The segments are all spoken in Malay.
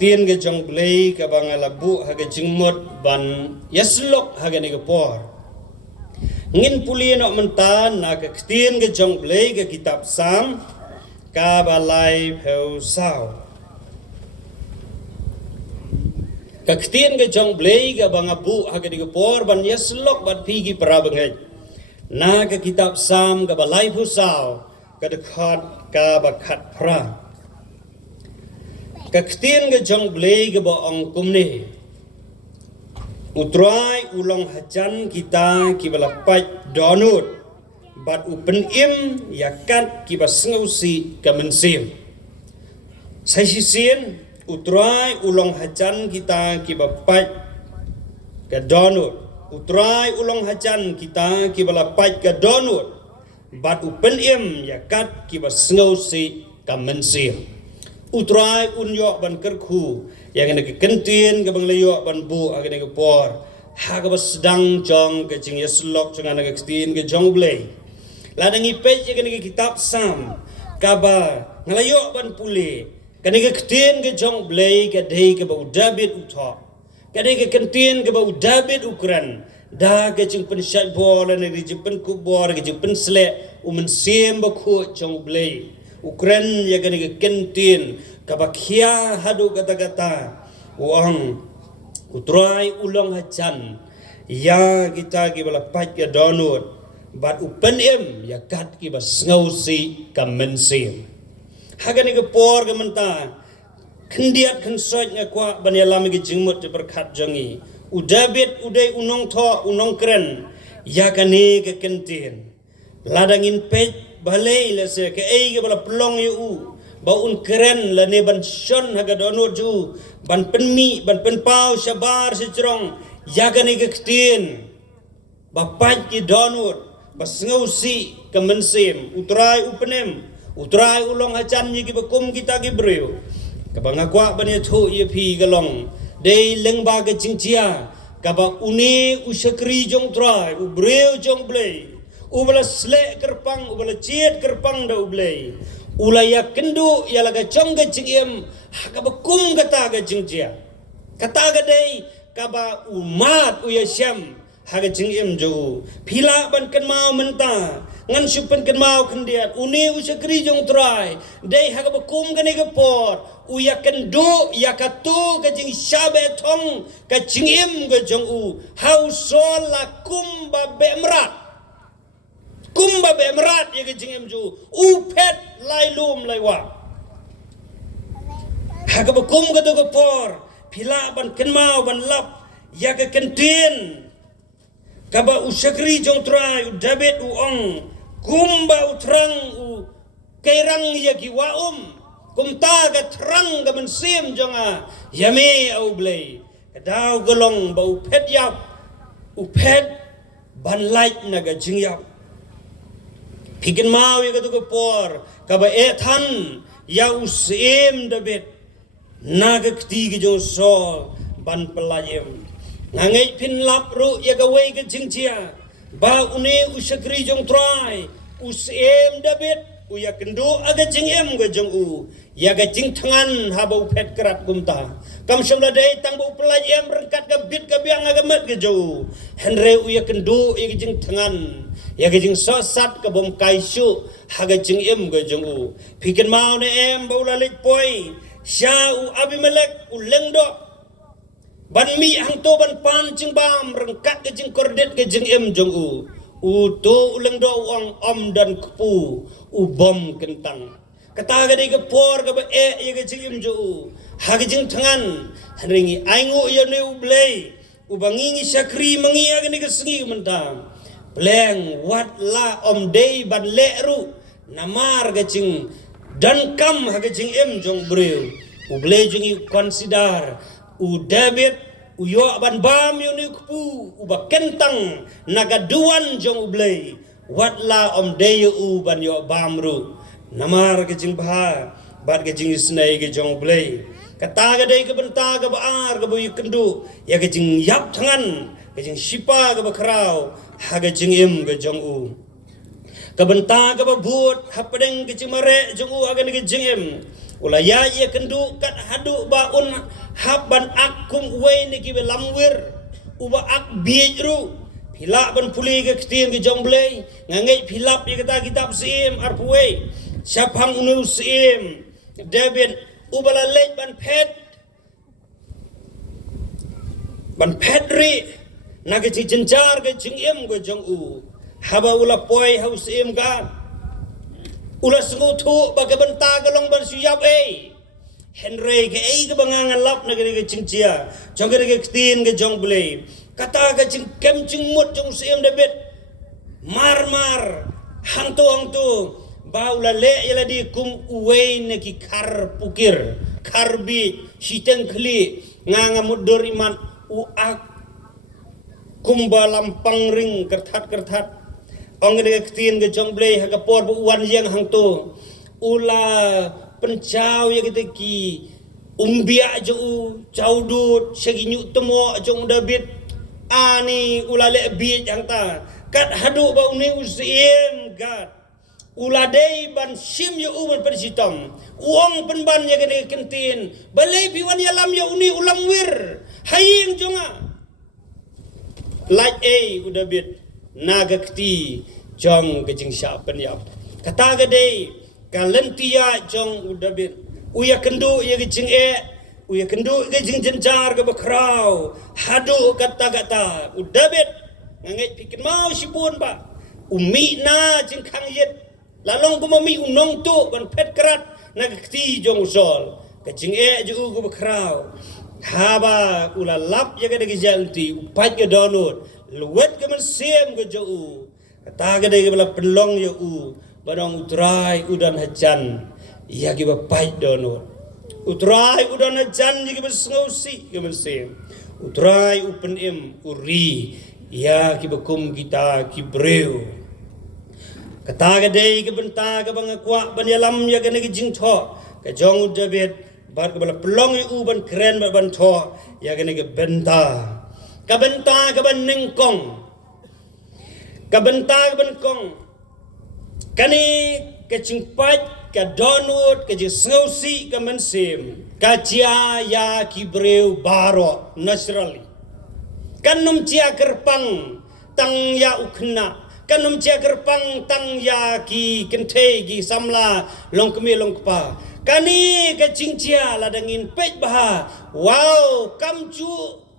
tien ge jong blei ka bangala bu ha ge jingmot ban yaslok ha ge ne ge por ngin puli no mentan na ke tien ge jong blei ke kitab Sam ka ba lai pheu sao ka tien ge jong blei ka banga bu ha ge ne ge por ban yaslok ban pi gi pra bangai na ke kitab Sam ka ba lai pheu sao ka de khat ka ba khat pra ka tien ge jong blei ge ba ong kum ni utrai ulang hajan kita kibala pai donut bat upen im yakat kiba sngausi kamensim sai sisien utrai ulang hajan kita kiba pai ka donut utrai ulang hajan kita kibala pai ka donut bat upen im yakat kiba sngausi kamensim utrai unyo ban kerku yang kena kentien ke bang leyo ban bu agak ke por ha ke sedang jong ke jing yaslok jangan ke kentien ke jong blei ladang ipej ke kena kitab Sam kaba ngalayo ban puli kena ke kentien ke jong blei ke dei ke bau David uthok ke dei ke kentien ke bau David ukran da ke jing pen syat bor ne jing pen kubor ke jing pen slek umen sem ba khu jong blei Ukran ya kena kentin kabakia hadu kata-kata uang utrai ulang hajan ya kita kibala pat ya donut bat upen em ya kat kiba ngausi kamensim hagan ke por ke menta kendiat kensoj ngakwa ban ya lami ke jingmut berkat jangi udabit udai unong tho unong kren ya kane ke kentin ladangin pej balai la se ke ai ke bala plong yu ba un keren la ne ban shon ha ga dono ju ban penmi ban pen pau shabar se strong ya ga ne ke ktin ba pat ki donut ba ngausi ke mensim utrai upenem utrai ulong hajan ni ki bakum kita ki breu ka banga kwa ban ye thu ye phi ga long dei leng ba ke jingchia ka ba uni usakri jong trai u breu jong blei ubala slek kerpang ubala ciet kerpang da ublei ulaya kendu ya laga chongga cingiem haka bekum kata ga jingjia kata ga dei kaba umat uya syam haga cingiem jo pila ban ken mau menta ngan supen ken mau kendiat uni usakri jong trai dei haga bekum ga ne ga por uya kendu ya katu ga jing syabe thong ga cingiem ga jong u hausol la kumba bemrat kumba bemrat ye ke jingem ju upet lailum laiwa haga bekum ga do por pila ban kenmau ban lap ya ke kentien kaba usakri jong trai u David u ong kumba utrang u kairang ye ki wa kumta ga trang ga mensim jonga yame au blei kadau golong ba upet yap upet ban light na ga jingyap Pikin mau ya katu por kaba ethan ya usim David naga ketiga jong sol ban pelayem ngangai pin lap ru ya gawe ke jingcia ba une usakri jong trai usim David uya kendo aga jingem ga jong u ya ga jing tangan habau pet kerat kumta kam samla dei tang bau pelayem rengkat ga bit ga biang aga mat ga jo henre uya kendo ya jing tangan ya ke jing sosat ke bom kaisu haga jing em ke jing u pikin mau ne em bau lalit poi sya u Abimelek u lengdo ban mi hang to ban pan jing bam rengkat ke jing kordet ke jing em jing u to lengdo uang om dan kepu u bom kentang kata ga de ke por ke ba ye ke jing em jing u haga jing tangan ringi aingu ye ne u blei u bangingi syakri mangi aga ne ke sengi mentang Pleng wat la om dei ban leru namar gacing dan kam hagacing em jong breu u ble jing consider u David u yo ban bam yo ni ku u ba kentang naga duan jong u ble wat la om dei u ban yo bam ru namar gacing bah bat gacing snai ge jong ble kata ga dei ke benta ga baar ga bu kendu ya gacing yap tangan gacing sipa ga bakrau haga jingim ga jong u kabenta ga babut hapadeng ke cimare jong u aga ni jingim ulaya ye kendu kat hadu ba un haban akum we ni ki lamwir uba ak biru pilak ban puli ke ketin ke jongblei ngangai pilap ye kata kitab sim arpuwe syapang unu sim David ubala lej ban pedri naga ci jenjar ke jingim ke jong u haba ula poi haus im kan ula sengutu baga benta galong ban suyap Henry ke ke bangangan lap naga ke jingcia jong ke ketin ke jong blei kata ke jing kem jing mut jong sim David mar hang tu ba ula le yala di kum uwe ne ki kar pukir karbi siteng kli nganga mudur iman uak kumba lampang ring kertat ong ne ketin ke jong blei ha kapor bu wan yang hang tu ula pencau ya kita ki umbia jo caudut seginyu temo jong David ani ula le bi yang ta kat hadu ba uni usim gad uladai ban sim ya uban persitam uang penban ya kene kentin balai piwan ya lam ya uni ulang wir haying jonga like udah bit naga kti jong kejing sya penyap kata gade kalentia jong udah bit uya kendu ya kejing uya kendu kejing jenjar ke bakrau hadu kata udah bit ngangai pikir mau sipun ba umi na jing kang yet lalong kumami unong tu ban pet kerat nagti jong usol kecing ju ku bakrau haba ula lap ya ke jalti upat ke donut luwet ke mensem ke jo kata ke de bala pelong ya barang utrai udan hajan ya ke bapai donut utrai udan hajan ya ke besngausi ke mensem utrai upen uri ya ke bekum kita kibreu kata gadai ke benta ke bangakwa ban yalam ya ke negi jing tho ke jong David bar ke bala pelong ban keren ban tho ya ke negi benta ke ban ningkong ke benta ke ban kong kani ke cingpat ke donut ke jingausi ke mensim ke cia ya kibreu baro nasrali kanum cia kerpang tang ya ukna kanum cia gerpang tang ya ki kente gi samla long kemi long kpa kani ke cingcia ladangin pej baha wow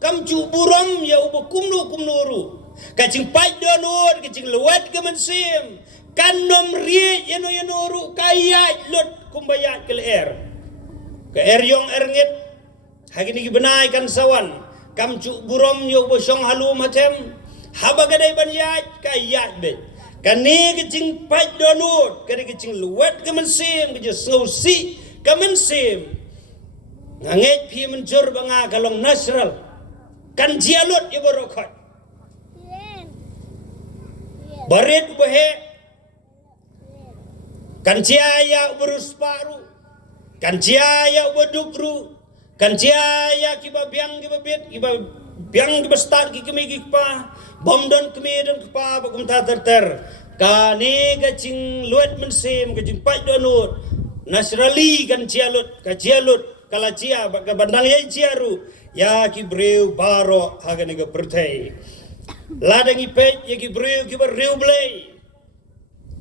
kamcu buram ya ubo kumnuru ka cing paj donur ke cing luwet ke mensim kanum rie yano kayat lot kumbayat ke yong erngit hagini gi benai kan sawan kamcu buram ya ubo syong halum hatem haba gadai ban yat kayat bet kani kecing paj donut kani kecing luwet ke mensim ke sausi ke mensim nganget pi menjur banga kalong nasral kan jialut ya borokot barit ubahe kan ciaya berusparu kan ciaya ubadukru kan ciaya kibabiang kibabit biang bestar ki kemi pa bom don kemi don pa bakum ta ter kani kacing luet mensim kacing paj donut nasrali kan cialut kala cia ka bandang ye ciaru ya ki breu baro hagane ga bertai ladang ipet ye ki breu ki bereu blei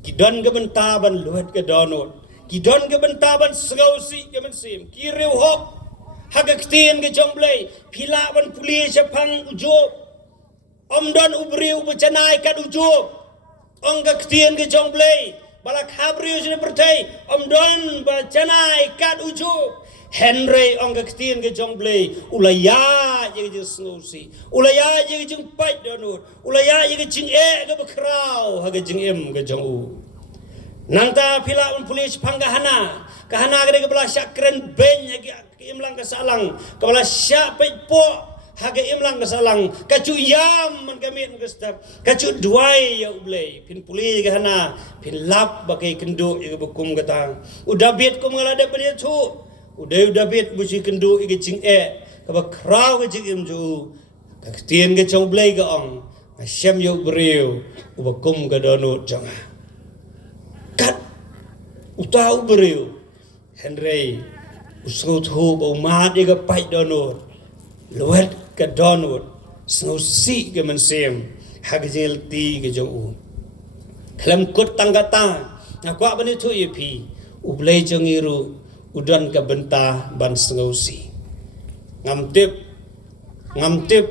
ki don ga bentaban luet ga donut ki don ga bentaban segausi ga mensim ki reu hop haga ketin ke jomblei pila ban puli syapang ujob omdon ubri ubucanai kat ujob ongga ketin ke jomblei balak habri usne pertai omdon bacanai kat ujob Henry ongga ketin ke jomblei ulaya je sngusi ulaya je jing paj donut ulaya je jing ke bakrau haga jing ke jongu nangta pila ban puli syapang kahana ke belah syakren ben imlang kesalang kepala syak po haga imlang kesalang kacu yam man kami ngestap kacu duai ya ublei pin puli ke hana pin lap bagai kendu ya bekum kata udah bit kum ngalada beri tu udah bit busi kendu ke jing ke bakrau ke jing imju ka ketien ke chong blei ke ong asyam ya breu ubakum ke donut jangan kat utau breu Henry usngu thu bau mat ye ka pai donut luat ka donut sngu si ke mensem hagjil ti ke jong u klam kut tanggata ngakwa bani thu ye pi ublei jong iru udan ka benta ban sngu si ngamtip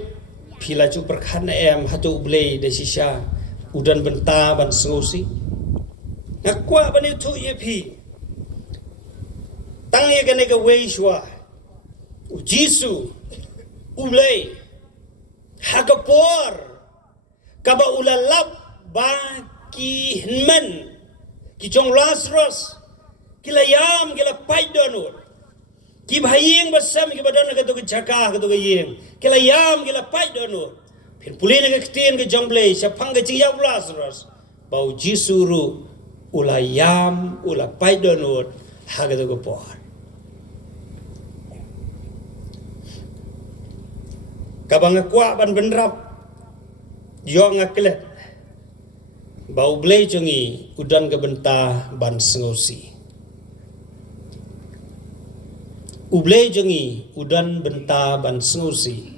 pila chu perkhan em hatu ublei de sisha udan benta ban sngu si ngakwa bani thu ye pi tang ye ka ne ka wei shwa Jisu ulay hakapor kaba ulalap ba ki hinman ki chong Lazarus kilayam kila paidonur ki bhayeng basam ki badana ka to ki jaka ka to ki yeng kilayam kila paidonur phin pulina ka ktien ka jongle sa phang ka chiyaw Lazarus bau Jisu ru ulayam ula paidonur haga to ko por kabang akwa ban benrap yo ngaklet bau blei jongi udan ke benta ban sengosi ublei jongi udan benta ban sengosi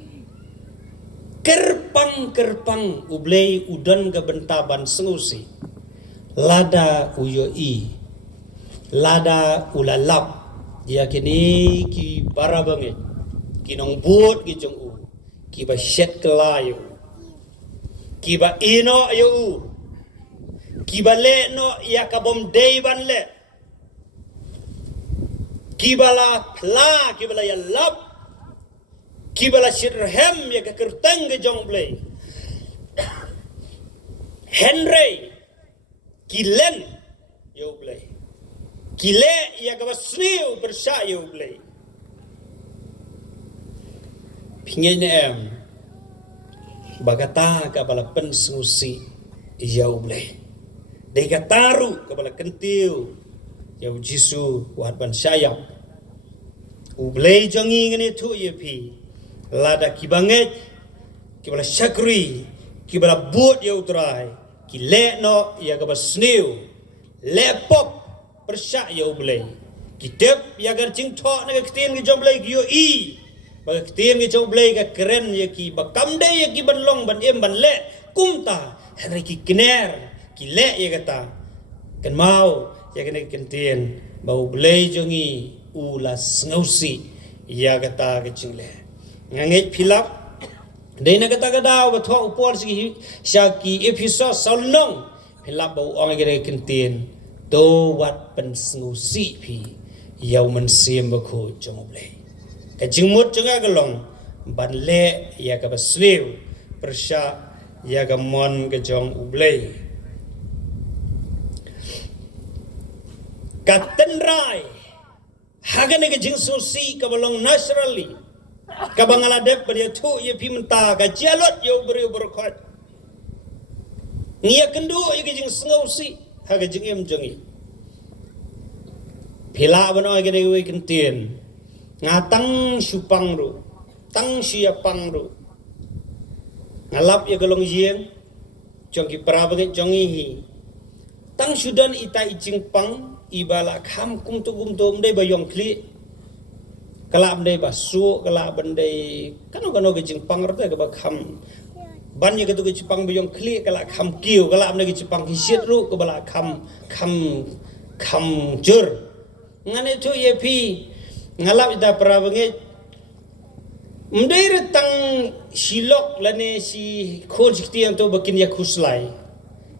kerpang ublei udan ke benta ban sengosi lada uyoi lada ulalap dia kini ki parabange kinong buot ki jong kiba shet kelayu kiba ino yu kiba le no ya kabom deiban le kiba la pla kiba la ya lap kiba la shirhem ya ka kerteng ke jong blei Henry kilen yu blei kile ya ka basniu bersya yu blei pingin em bagata kabala pensusi jauh bleh dei kataru kabala kentiu jauh Jisu wat ban sayap ublei jongi ngene thu ye pi lada kibanget kibala syakri kibala buat ya utrai kile no ya kabal sniu lepop persyak ya ublei kitep ya gar cing thok na ketien ki jomblei yo i bag tiem ki chau blei ka keren ye ki bakam de ye ki ban long ban em ban le kumta henry ki kner ki le ye kata kan mau ye kene kentien bau blei jongi ula snausi ya kata ke chingle nganget philap de na kata kadaw ba thwa upor si syaki episode salnong philap bau ong ge kentien do wat pen snausi phi yau man sim ba kho chong blei kajimut juga gelong ban le ya ka basliu persya ya ka mon ke jong ublei katen rai hagane ke jing susi ka balong naturally ka bangala dep ber thu ye pimenta ka jalot yo beri berkot ngia kendu ye ke jing sngosi haga jing em jongi phila ban oi ke de we kentien ngatang supang ru tang siapang ru ngalap ya galong yeng jongki prabaget jongi hi tang sudan ita ijing pang ibala kham kum tu mde bayong kli kala mde basu kala bende kano ke jing pang rta ke ba kham ban ye ke tu ke jipang bayong kli kala kham kiu kala mde ke jipang hisit ru ke bala kham jur ngane tu ye pi ngalap ita prabange mdair tang silok lane si khoj ktiang to bakin ya khuslai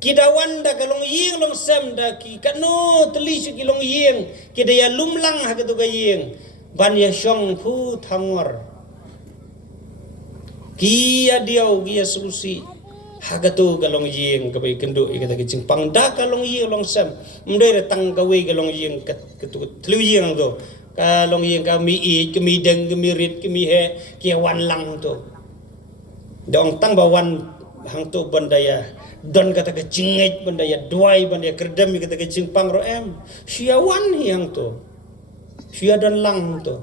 kidawan da kalong yeng long sem da ki kano teli su ki long yeng kida ya lumlang ha to ga yeng ban ya shong pu thangor ki ya diau ki ya susi ha to kalong yeng ka bai kendo i ka jing pang da kalong yeng long sem mdair tang ka we kalong yeng ka to telu yeng to kalong yang kami kami deng kami rit kami he kia wan lang tu dong tang bawan hang tu bandaya don kata ke cingit bandaya duai bandaya kerdam kata ke cingpang ro em sia wan yang tu sia don lang tu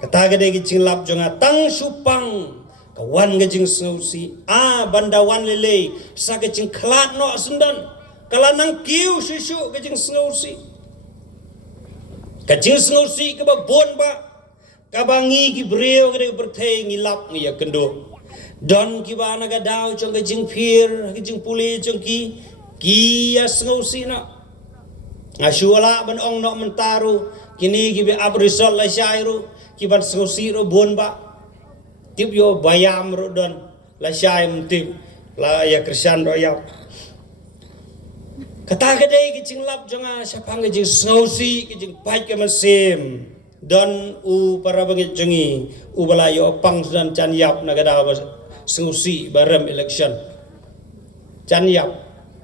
kata ke de cinglap jonga tang supang kawan ke jing snausi bandawan lele sa ke cing klat no sundan kala nang kiu susu ke jing snausi Kajing sengusi ke ba bon ba kabangi ki breu ke berthe ngilap ngi ya kendo don ki ba naga daw chong kajing phir kajing puli chong ki ya sengusi na ngasuala ban ong no mentaru kini ki be abrisol la shairu ki ban sengusi ro bon ba tip yo bayam ro don la shai mtip la ya kristian ro ya kata kadai kicing lap jangan siapang kicing sengusi kicing baik ke mesim dan para bangit jengi balayo pang dan can yap nagada sengusi barem election can yap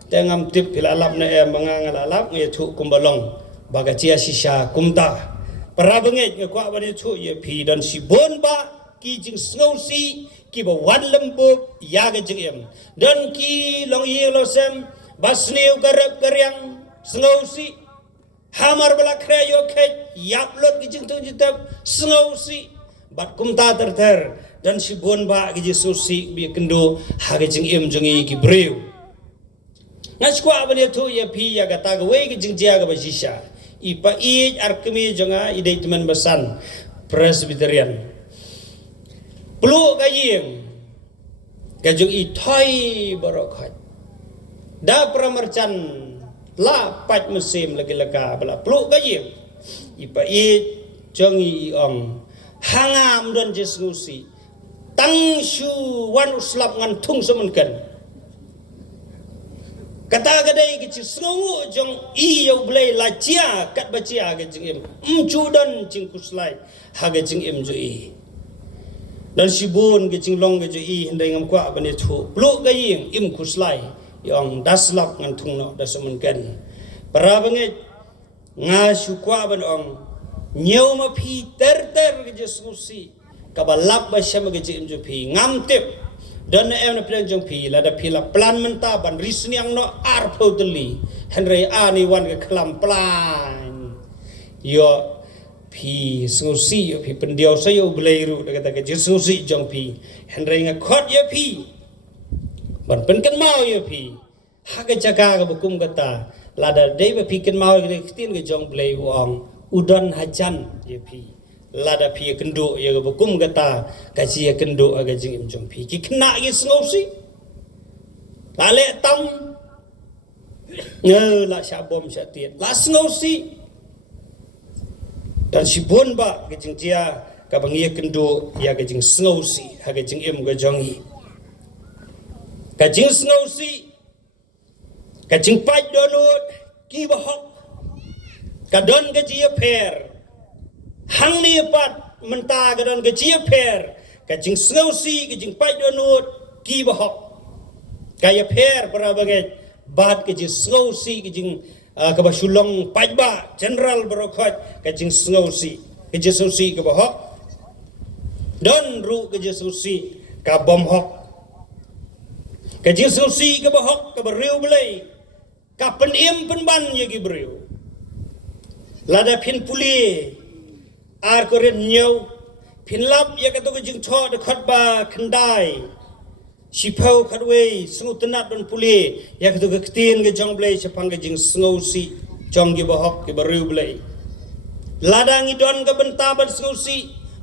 tengam tip pilalap na mangangal alap ngai thu kumbalong bagacia sisa kumta para bangit ngakwa bani thu ye pi dan si bon ba kicing sengusi ki ba wan lembu ya kicing em dan ki long ye lo sem basniu garap garyang sengusi hamar bala krayo khet yaplot gijing tu jitab sengusi bat kumta terter dan si bon ba giji susi bi kendo ha gijing em jongi ki breu ngaskwa bane tu ya pi ya gata ga we gijing jia ga basisha ipa i arkmi jonga idai teman besan presbyterian pelu gayeng gajung i thai barokhat da pramarcan la pat musim lagi lega bala pluk gayeng ipa i jongi ong hangam don jesnusi tang shu wan uslap ngan tung semenkan kata gadai ki sngu jong i yo blai la chia kat ba chia ga jing em chu don jing kuslai ha ga jing em jo i dan sibun ga jing long ga jo i hendai ngam kwa bane thu pluk gayeng im kuslai yang daslap ngan tungno dasamankan para bangit ngasu kwa ban ong nyau ma phi ter ke jesusi kabalap ba syam ke jim ju phi ngam tip dan em na plan jong phi la da phi la plan menta ban risni ang no ar totally henry ani wan ke klam plan yo phi susi yo phi pendiau sayo bleiru da kata ke jesusi jong phi henry nga khot yo phi ban pen kan mau yo phi ha ga jaga ga bukum kata lada dei ba phi kan mau ke tin ke jong blei uang udon hajan yo phi lada phi kendo yo ga bukum kata ka ji kendo aga jing jong phi ki kena ki sngosi la le tam nge la sha bom sha tiet la sngosi dan si bon ba ke jing dia ka bangi kendo ya ga jing sngosi ha ga jing em ga jongi kajing sngosi kajing pai donut ki bahok kadon gaji per hang ni pat menta kadon gaji per kajing sngosi kajing pai donut ki bahok kaya per para bagai bat kajing sngosi kajing kabasulong pai ba general barokhat kajing sngosi kajing sngosi ke bahok don ru kajing sngosi ka bom hok kajing susi ke bahok ke beriu belai ka penim penban ye ki beriu lada pin puli ar koren nyau pin lap ye ka to kajing tho de khat ba khandai sipau khatwe sungu tenat don puli ye ka to ke tin ke jong belai sepang kajing susi jong ki bahok ke beriu belai lada ngidon ke bentaban susi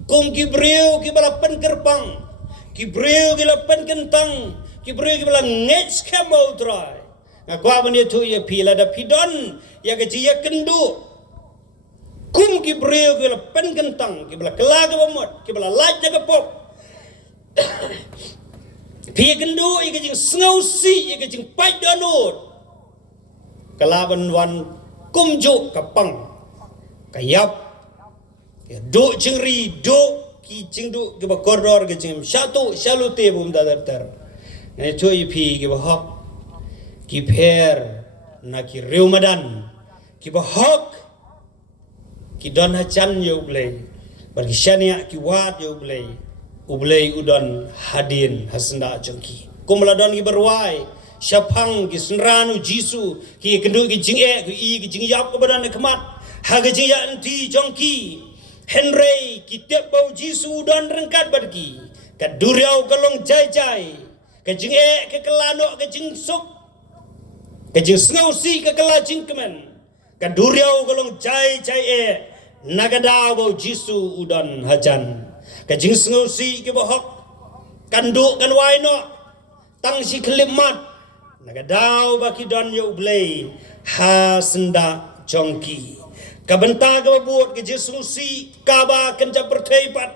kum ki beriu ki bala pen kerpang ki beriu ki la pen kentang ki beri ki bilang ngets kemo try ngakwa bani tu ye pila da pidon ya ke ya kendu kum ki beri ki la pen kentang ki bala kela ke bomot ki bala laj ke pop pi kendu ye ke jing sngosi ye ke jing pai donut kelaban wan kum ju kapang kayap ya do jingri do ki jingdu ki ba koridor ke jing satu salute bum dadar ter ne choi phi ki bahok ki pher na ki reumadan ki bahok ki don ha chan yo blei bar ki shania ki wat yo blei ublei udon hadin hasanda jongki kumla don ki berwai syapang ki senranu jisu ki kendu ki jinge ki jing yap ko badan kemat ha ki jing ya anti jongki henry ki tep bau jisu don rengkat barki ka duriau kalong jai jai kajing ke kelano kajing suk kajing snausi ke kelajing kemen kaduriau kalong jai nagadaw bau Jisu udan hajan ka jing sngusi ki bohok kandu kan waino tang si klimat nagadaw ba ki don yo blay ha senda jongki ka benta ka buat ki Jisu si ka ba kan ja perthei pat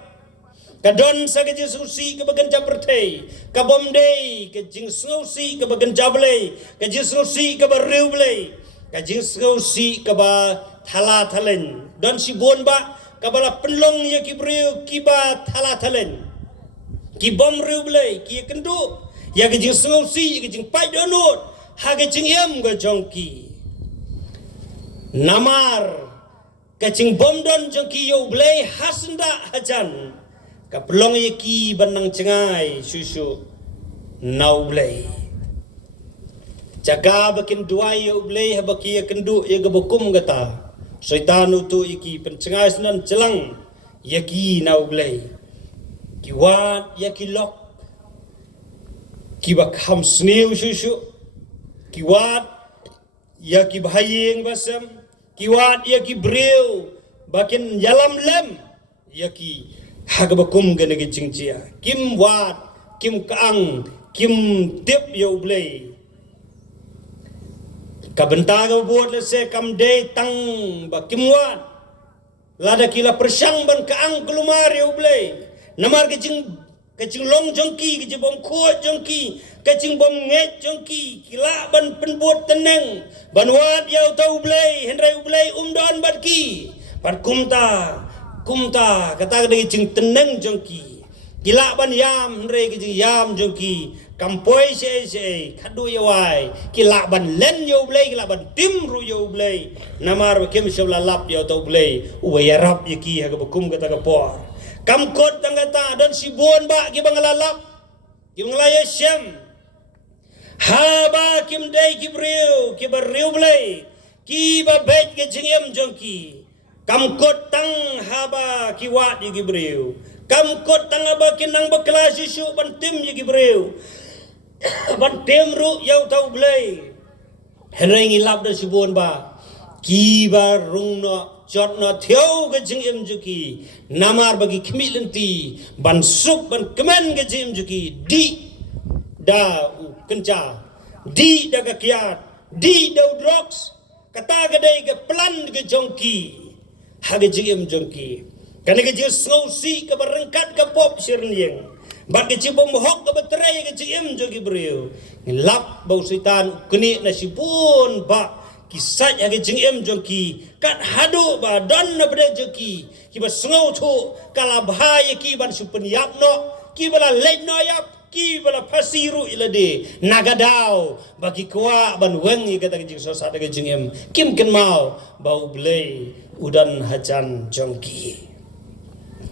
ka don sa ki Jisu si ka ba kan ja perthei ka bomdei ka jing sngusi ka ba kan ja blay ka Jisu si ka ba riu blay ka jing sngusi ka ba thala thalen don si bon ba kabala penlong ya ki breu ki ba thala thalen ki bom riu blai ki kendu ya ke jing sngosi ke jing pai donut ha ke jing yam ga jongki namar ke jing bom don jongki yo blai hasenda hajan ka pelong ya ki banang cengai susu nau blai jaga bakin duai yo blai ha baki ya kendu ya ga bokum gata Syaitan utu iki pencengai senan jelang yaki nau blai kiwat yaki lok kibak ham snew susu kiwat yaki bahayeng basam kiwat yaki breu bakin yalam lem yaki hagabakum gane ge jingcia kim wat kim kaang kim tip yo blai kabenta ga buat lese kam day tang ba kimwan lada kila persang ban kaang kelumar ya ublay namar kecing long jongki kecing bom kuat jongki kecing bom nget jongki kila ban penbuat tenang ban wat ya tau ublay hendrai ublay umdon badki ban kumta kata ga kecing tenang jongki kila ban yam hendrai kecing yam jongki kampoi se khadu yawai kila ban len yo blai kila ban tim ru yo blai namar kem shabla lap yo to blai u ya rap yaki ha bukum kata ka por kam kot tangata don sibon ba ki bangalalap ki bangalaya syam ha ba kim dai ki breu ki barriu blai ki ba bet ke jingem jongki kam kot tang ha ba ki wat ki breu kam kot tang ba kinang ba kelas isu ban tim ki breu ban temru yau tau blai henrengi lap da sibon ba ki ba rung no jot no theo ga jing em juki namar bagi khmi lenti ban sup ban kemen ga jim juki di da kenca di da ga kiat di da drugs kata ga dai ga plan ga jongki ha ga jing em jongki kan ga jing sngosi ka barengkat ka pop sirnieng bat ke cibom hok ke beterai ke cim jogi breu lap bau syaitan keni nasibun ba kisah ya ke cim jogi kat hadu ba don na bre jogi ki ba sngau thu kala bahaya ki ban supen yap no ki bala lej no yap ki bala pasiru ilade nagadau bagi kwa ban weng ki kata ke so sa ke cim kim ken mau bau blei udan hajan jongki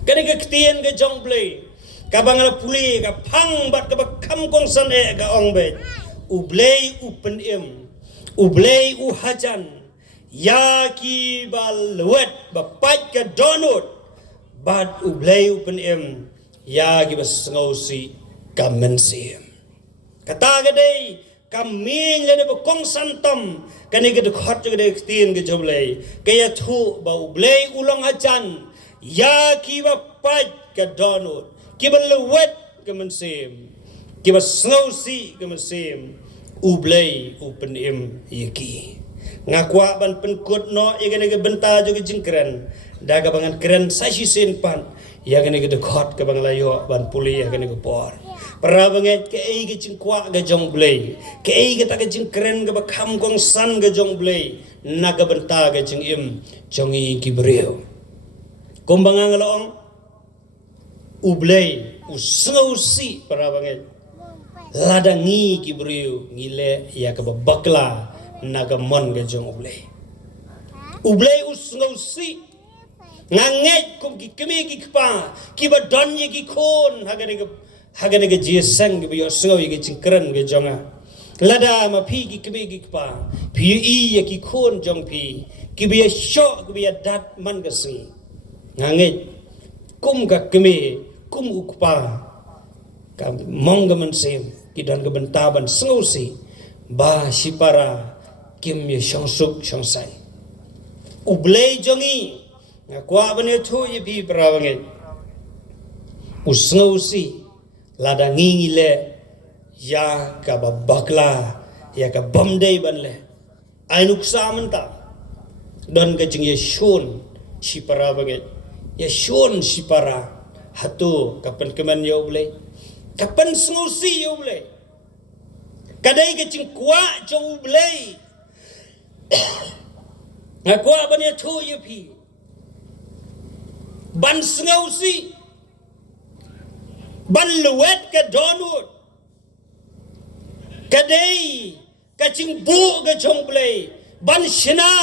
kene ke ktien ke jong blei kabangala puli ka phang bat ka kham kong san e ka ong be ublei upen im ublei u hajan ya ki bal wet ba pat ka donut bat ublei upen im ya ki bas ngosi ka mensim kata ga dei kamin le ne ba kong san tom kani ga de khot ga de tin ga joblei kaya thu ba ublei ulong hajan ya ki ba pat ka donut kiba lewet kemensim kiba snowsi kemensim ublay upen im yaki ngakwa ban penkut no igane ke benta jogi jingkren daga bangan keren sashi sin pan yagane ke dekot ke banglayo ban puli yagane ke por para banget ke ei ke jingkwa ke jong blay ke ei ke ta ke jingkren ke bakam kong san ke jong blay naga benta ke jing im jongi kibreu kumbangang loong ublay usngausi para banget ladangi kibriu ngile ya ke bakla nagamon ke jong ublay usngausi nganget kum ki kemi ki kpa ki ba don ye ki khon hagane ke jesang ke yo sngo ye ke chingkran ke jonga lada ma phi ki kemi ki kpa phi i ye ki khon jong phi ki bi sho ki bi dat man ke si nganget kum ka kemi kum ukpa ka monggaman sim kidan ke bentaban sngosi ba sipara kim ye shongsuk shongsai ublay jongi Kwa bani thu ye pi prawange usngau si lada ngingi le ya ka babakla ya ka bamdei ban le ainuk samanta don ka jing ye shon si prawange ya shon si para hatu kapan keman yo ble kapan sngau si yo ble kadai ka jing kwa jo ble kwa bani thu ye pi ban sngau si ban luwet ke donut kadai kacing bu ke chong play ban shina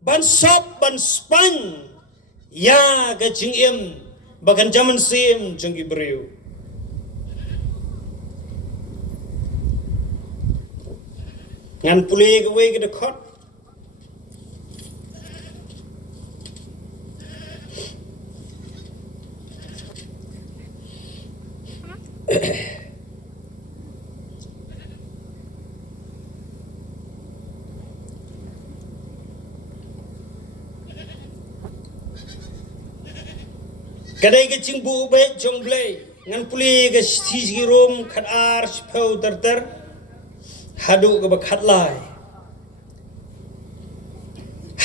ban sop ban span ya kacing im bagan zaman sim jong ibreu ngan pule ke we ke dekot kadai ke cingbu be jong blay ngan puli ke siji rom khat ar spau ter hadu ke bakhat lai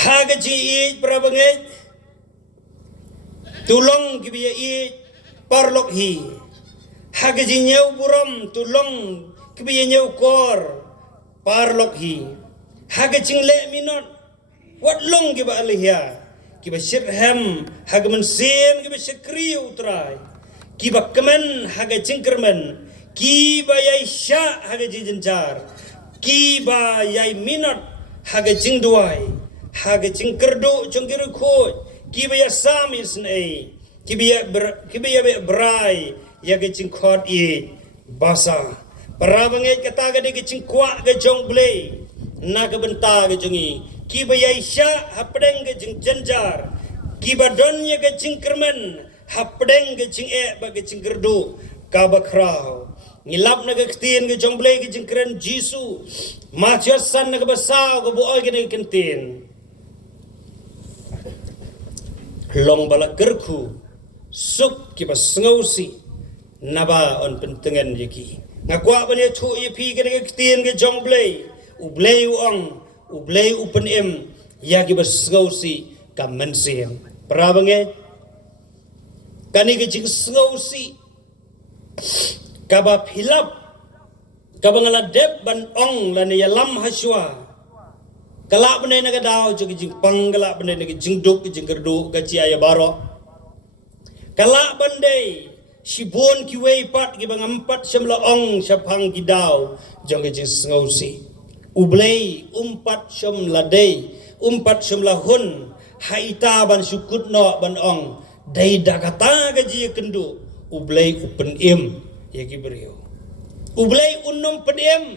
ha ke ji prabangai tulong ke biya parlok hi ha ke ji nyau buram tulong ke biya nyau kor parlok hi ha ke cingle minot wat long ke ba alihya kiba shirham hagaman sim kiba shakri utrai kiba kaman haga cingkerman kiba yai sha haga jinjar kiba yai minot haga jingduai haga cingkerdo cungkiru khoi kiba ya samis nei kiba ya brai ya ga cingkhot i basa parabangai kata ga de cingkwa ga jongble na ga benta ga jungi kiba yaisha hapdeng ke jing janjar kiba donnya ke jing kermen hapdeng ke jing ba ke jing gerdu ka bakrau ngilap na ke tin ke jongble ke jing keren jisu ma san na ke basau ke bo ke ne kentin long bala gerku suk kiba sngausi naba on pentengan yaki ngakwa bane thu ye pi ke tin ke jongble ublei uang ublei upen em yagi bersgausi kamen sim prabange kani ke jing sgausi kaba philap kabangala deb ban ong lane yalam haswa kala bane naga daw jogi jing pangala bane naga jing duk jing gerdu gaci aya baro kala bande sibon kiwe pat ki bang empat semla ong sapang gidaw jogi jing sgausi ublei umpat som ladei umpat som lahun haita ban sukut no ban ong dai dagata gaji kendu ublei upen im ya kibriu ublei unum pedem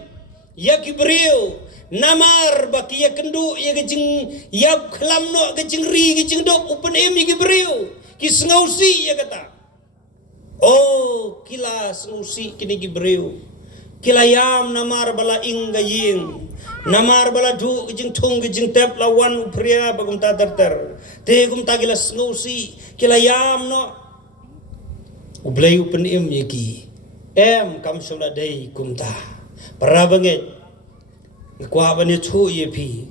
ya kibriu namar baki ya kendu ya gejing yap khlam no gejing ri gejing dok upen im ya kibriu ki sngausi ya kata oh kila sngausi kini kibriu kilayam namar bala ing gaying namar bala du gijing tung gijing tep lawan upria bagum ta ter te gum ta gilas ngusi kilayam no ublei upen im yaki em kam sula dei kum ta para banget kwa bani thu yepi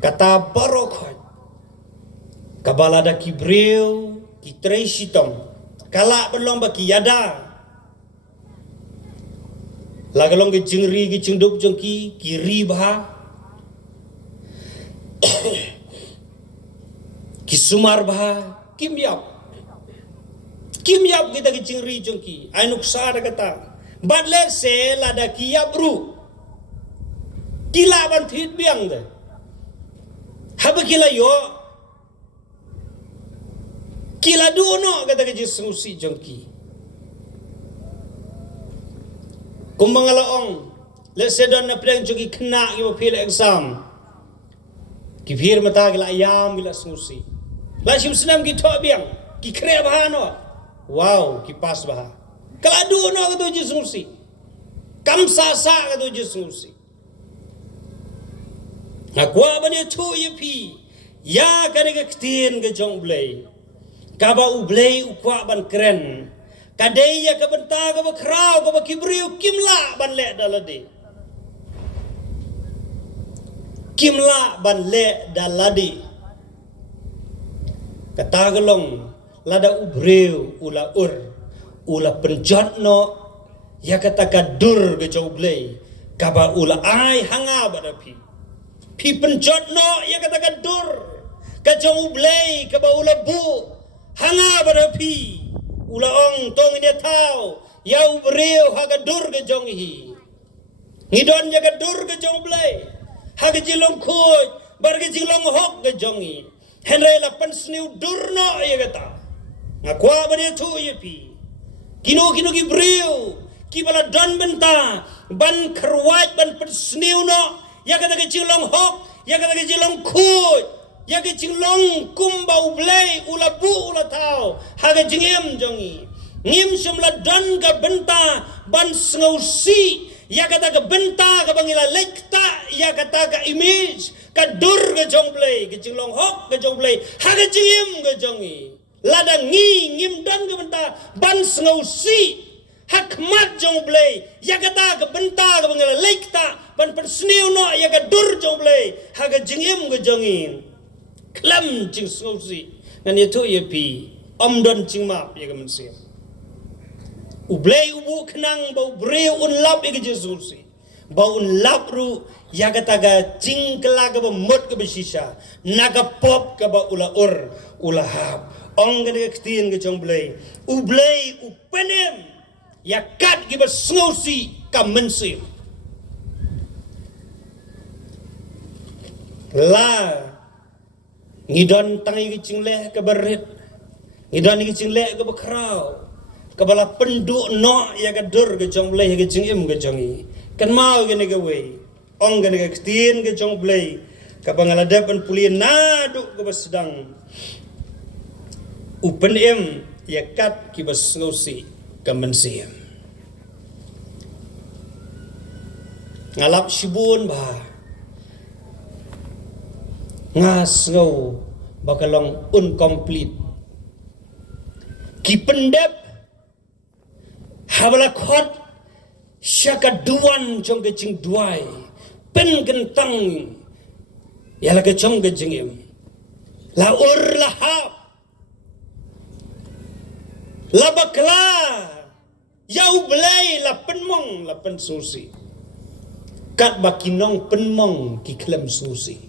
kata barok kabala da kibreu ki treisitom kala belum baki yada lagalong ke jingri ke jingdup jongki kiri bah kisumar bah kimyap kita ke jingri jongki ainuk sar kata badle se lada kiyabru kila ban thit biang de hab kila yo kila duno kata ke jisusi jongki kumbangala ong let's say don na pleng jogi kena ki pil exam ki phir mata gila ayam gila snusi la shim snam ki tho biang ki kre bahano wow ki pas bah kala du no ka to jisusi kam sa ka to jisusi akwa bane thu ye pi ya kan ke tin ke jong blei kaba u blei u kwa ban kren kadai ya ka benta ka ba krau ka ba kibriu kimla ban le dalade kimla ban le dalade kata gelong lada ubreu ula ula penjat no ya kata kadur ke jong blei kaba ula ai hanga bada pi penjat no ya kata kadur ka jong blei kaba ula bu hanga bada pi ula ong tong ini tau ya ubreu haga dur ke jong hi ngidon ya ka dur ke jong blei haga jilong khoj bar ke jilong hok ke jong hi henry la pan sniu dur no ya kata ngakwa bade tu ya pi kino ki breu ki bala don benta ban khrwaj ban pan sniu no ya kata ke jilong hok ya kata ke jilong khoj ya ke jinglong kumba ublei ula bu ula tau haga jingem jongi ngim semla don ga benta ban snausi ya kata ga benta ga bangila lekta ya kata ga image ka dur ga jongblei ga jinglong hok ga jongblei haga jingem ga jongi lada ngim don ga benta ban snausi hakmat jongblei ya kata ga benta ga bangila lekta ban persniu no ya ga dur jongblei haga jingem ga jongi Klam jing snausi ngan itu ye pi omdon jing map ye gamen sim ublei ubu kenang bau breu un lap ye ge snausi bau un lap ru ya kata ga jing kela ga mot ga besisa naga pop ga ba ula hap ong ga ktin ge jong blei ublei upenem ya kat ge ba snausi kamen sim la ngidon tangi ki cingleh ke berit ngidon ki cingleh ke bekrau ke bala penduk no ya ke dur ke jong blei ke jingim ke jongi kan mau ke nege we ong ke nege ktin ke jong blei ke bangaladap an pulien nadu ke sedang upen em ya kat ki besngusi ke mensiem ngalap sibun bah ngas ngau bakalong incomplete ki pendep habala khot syaka duan jong ke jing duai pen gentang ya la ke jong ke jingim la ur la hap la bakla yau blai la penmong la pen susi kat bakinong penmong ki klem susi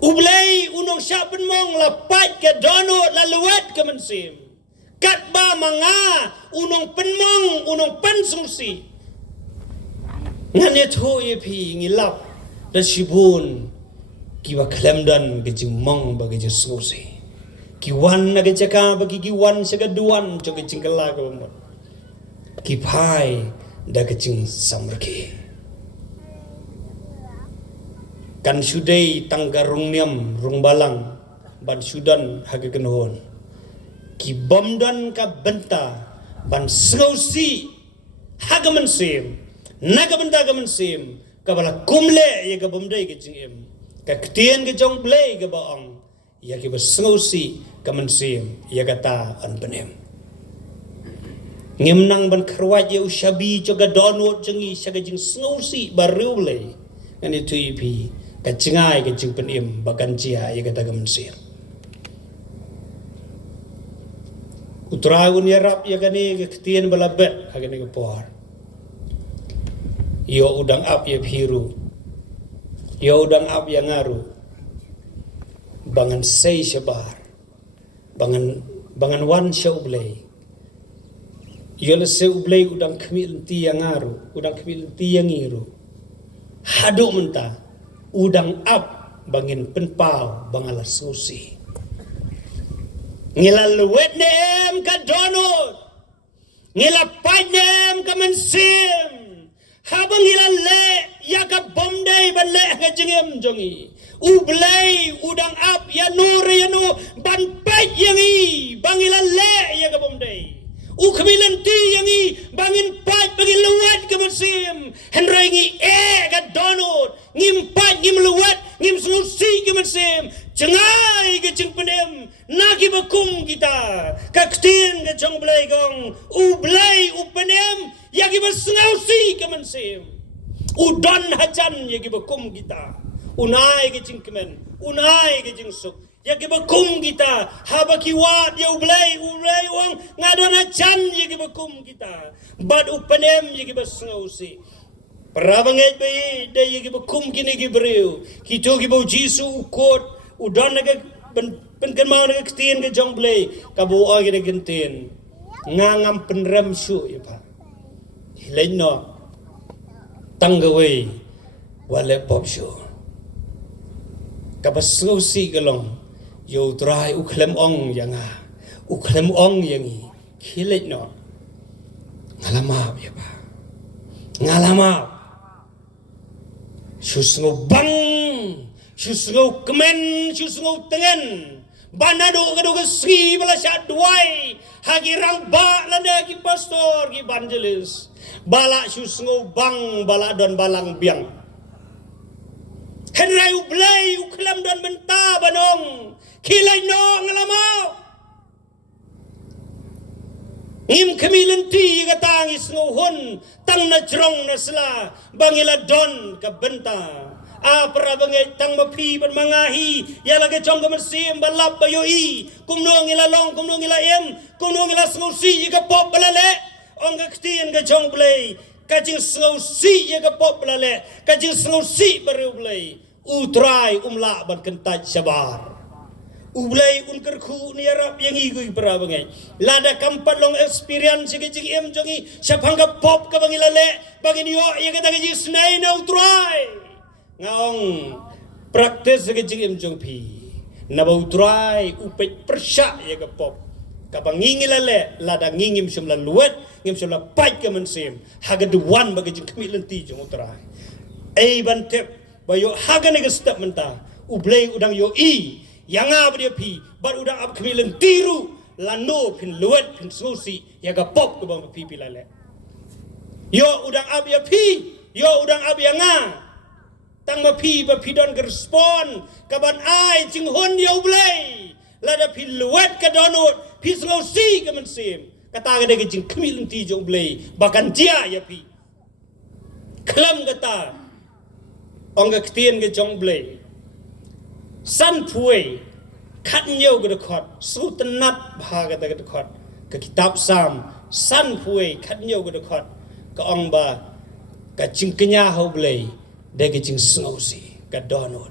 ublei unong sya penmong la pat ke dono la luat ke mensim kat ba manga unong penmong unong pen susi ngan ye tho ye pi ngilap da sibun ki ba klem dan ke jingmong ba ke susi ki wan na ke jaka ba ki wan sega duan jo ke jingkala ke mot ki pai da ke jing samrki kan sudai tangga rung niam rung balang ban sudan haga kenhon ki bomdan ka benta ban snausi haga mensim naga benta ga mensim ka bala kumle ye ka bomdai ke jingem ka ktien ke jong blei ke baong ya ki besnausi ka mensim ya kata an benem ngimnang ban khrwaj ye ushabi joga donot jengi saga jing snausi baru blei kan itu ipi kacingai kecing penim bakan cia ya kata gemensir utragun ya rap ya kani ketien balabet agani ke por yo udang ap ya biru yo udang ap ya ngaru bangan sei sebar bangan wan syaublei yo le seublei udang kemil ti yang ngaru udang kemil ti yang ngiru hadu mentah udang ap bangin penpau bangala susi ngila luwet nem ka donut ngila paj nem ka mensim habang ngila le ya ka bomdai ban le ka jengem jongi ublei udang ap ya nur ban paj yangi bangila le ya ka bomdai ukmilan ti yangi bangin paj bangin luwet ka mensim henrengi ka donut ngimpat ngim luwet ngim solusi ke mensem cengai ke cing penem nagi bakum kita kaktin ke jong blai gong ublai upenem yagi bersengausi ke mensem udon hajan yagi bakum kita unai ke cing kemen unai ke cing suk yagi bakum kita habaki wat ya ublai wang ngadon hajan yagi bakum kita bad upenem yagi bersengausi Perabangai bayi dia yang berkum kini gibreu, kita gibau Jisu ukot, udan naga penkenmau naga ketien ke jong blay, kabu agi naga ketien, ngangam penram su ya pak, hilain no, tanggawai, wale pop su, kabasau si galong, yo try uklem ong yang uklem ong yang hilain no, ngalamap ya pak, ngalamap. Susngau bang, susngau kemen, susngau tengen, banado kado kesri balasya duai, hagi rang ba lada ki pastor ki evangelis, balak susngau bang, balak don balang biang. Henrai ublai uklam don benta banong, kilai no ngalamau. Ngim kami lenti katang isngau hun tang na jrong na sela bangila don ka benta a para bangai tang mapi bermangahi ya lagi jong ka mesim balap bayoi kumno ngila long kumno ngila em kumno ngila sngau si ka pop balale ong ka ktien ka jong blai ka jing sngau si ka pop balale ka jing sngau si baru blai utrai umla ban kentaj sabar ublay unkar khu ni arab yang igui para bangai lada kampat long experience ke jing em jongi sapanga pop ka bangilale bangin yo yang kata ke snai na utrai ngaong praktis ke jing em jong pi na ba utrai upet persya ya ka pop ka bangingilale lada ngingim sumla luet ngim sumla pai ka mensem haga duan bagi jing kemilenti jong utrai ai bantep bayo haga ne step menta ublay udang yo yang apa dia pi, baru udang apa kemilan tiru, lano pin luat pin susi, yang gapop ke bang pi lale. Yo udang apa ya pi, yo udang apa yang tang ma pi don gerespon, kaban ai cing hon yo blay, lada pi luat ke donut, pi susi ke mensim, kata ada ke cing kemilan ti jong blay, bahkan dia ya pi, kelam kata, orang ketien ke jong blay. San puai kat nyau ke dekat su tenat bahaga ke dekat ke kitab Sam san puai kat nyau ke dekat ke ong ba ke cing kenya hau blai de ke cing snausi ke donut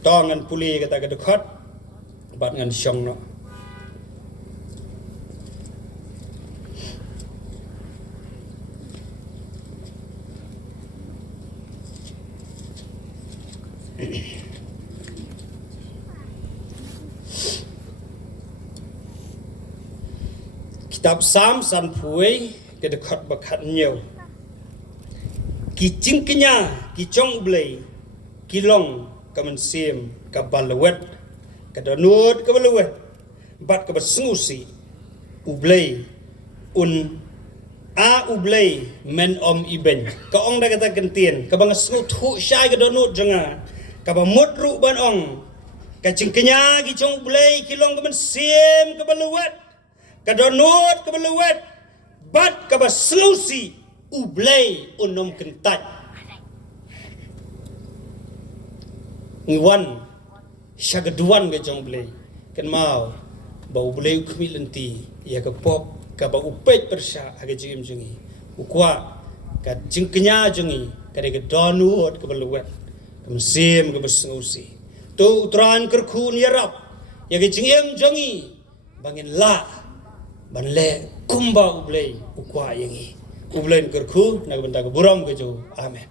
tongan puli kata ke dekat bat ngan syong no Kitab Sam san puai ke dekat bakat nyau ki cing kenya ki chong blai ki long ka mensim ka balawet ka donut ka balawet bat ka basengusi ublai un a ublai men om iben ka ong da kata kentien ka bang sengu thu syai ka donut janga ka ba mutru ban ong ka cing kenya ki chong blai ki long ka mensim ka balawet kadonot kebeluat bat kabaselusi ublay unom kentat ngiwan syagaduan ke jong blay kan mau bau blay kemilenti ya ke pop ka ba upet persya aga jim jungi ukwa ka jingknya jungi ka de donot kebeluat kemsim kebaselusi tu utran kerkun yarap ya ke jingem jungi bangin la banle kumba ublay ukwa yangi ublain kerku nak benda ke buram ke jo amen